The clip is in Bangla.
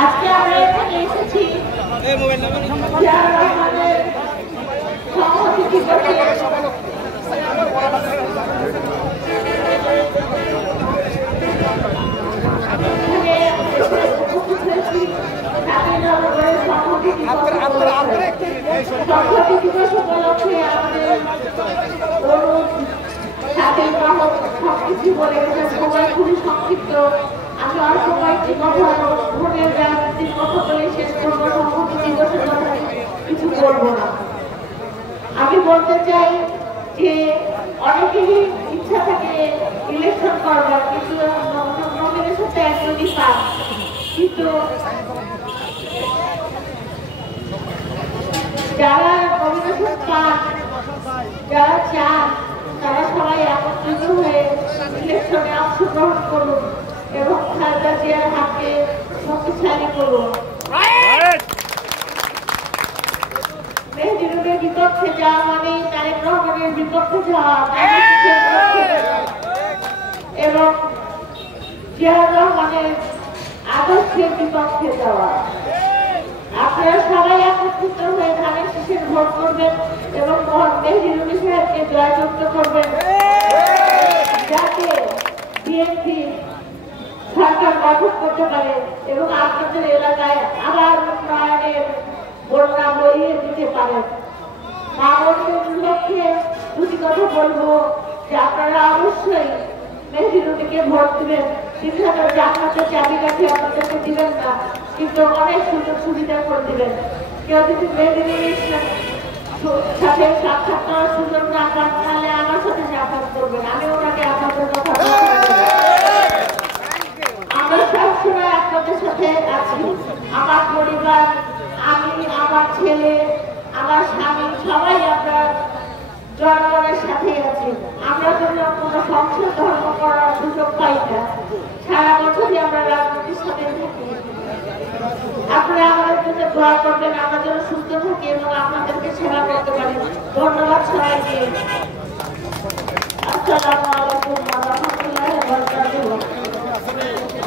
আজকে আমরা এখানে এসেছি উপলক্ষে খুবই সংক্ষিপ্ত। আমি অল্প কয়েকটি কথা ভোটের রাজনীতির কথা বলে শেষ করবো, সংহতি দিবসের কথা কিছু বলবো না। আমি বলতে চাই যে অনেকেরই ইচ্ছা থাকে ইলেকশন করবার, কিন্তু নমিনেশন তো একজনই পান, কিন্তু যারা নমিনেশন পান, যারা চান, তারা সবাই একত্রিত হয়ে ইলেকশনে অংশগ্রহণ করুন এবং খালেদা জিয়ার হাতকে শক্তিশালী করুন। মেহেদীর বিপক্ষে যাওয়া মানে তারেক রহমানের বিপক্ষে যাওয়া এবং জিয়াউর রহমানের আদর্শের বিপক্ষে যাওয়া। আপনারা সবাই একত্রিত হয়ে ধানের শীষের ভোট করবেন এবং মেহেদী সাহেবকে জয়যুক্ত করবেন, যাতে বিএনপি সরকার গঠন করতে পারে এবং আপনাদের এলাকায় আবার উন্নয়নের বন্যা বইয়ে দিতে পারেন। মাননীয় লক্ষ্যে দুটি কথা বলবো যে আপনারা অবশ্যই মেহেদী রুবিকে ভোট দিবেন। তিনি হয়তো জান্নাতের চাবিকাঠি আপনাদেরকে দিবেন না, কিন্তু অনেক সুযোগ সুবিধা করে দিবেন। কেউ যদি মেহেদী রুবির সাথে সাক্ষাৎ করার সুযোগ না পান, তাহলে আমার সাথে সাক্ষাৎ করবেন, আমি ওনাকে আপনাদের কথা আমরা সবসময় আপনাদের সাথে আছি। আমার পরিবার, আমি, আমার ছেলে, আমার স্বামী, সবাই আমরা জনগণের সাথে আছি। আমরা কোনো সংসদ ধর্ম করার সুযোগ পাই না, সারা বছরই আমরা রাজনীতির সাথে থাকি। আপনারা আমাদের জন্য দোয়া করবেন, আমরা যেন সুস্থ থাকি এবং আপনাদেরকে সেবা করতে পারি। ধন্যবাদ সবাইকে। আসসালামু আলাইকুম।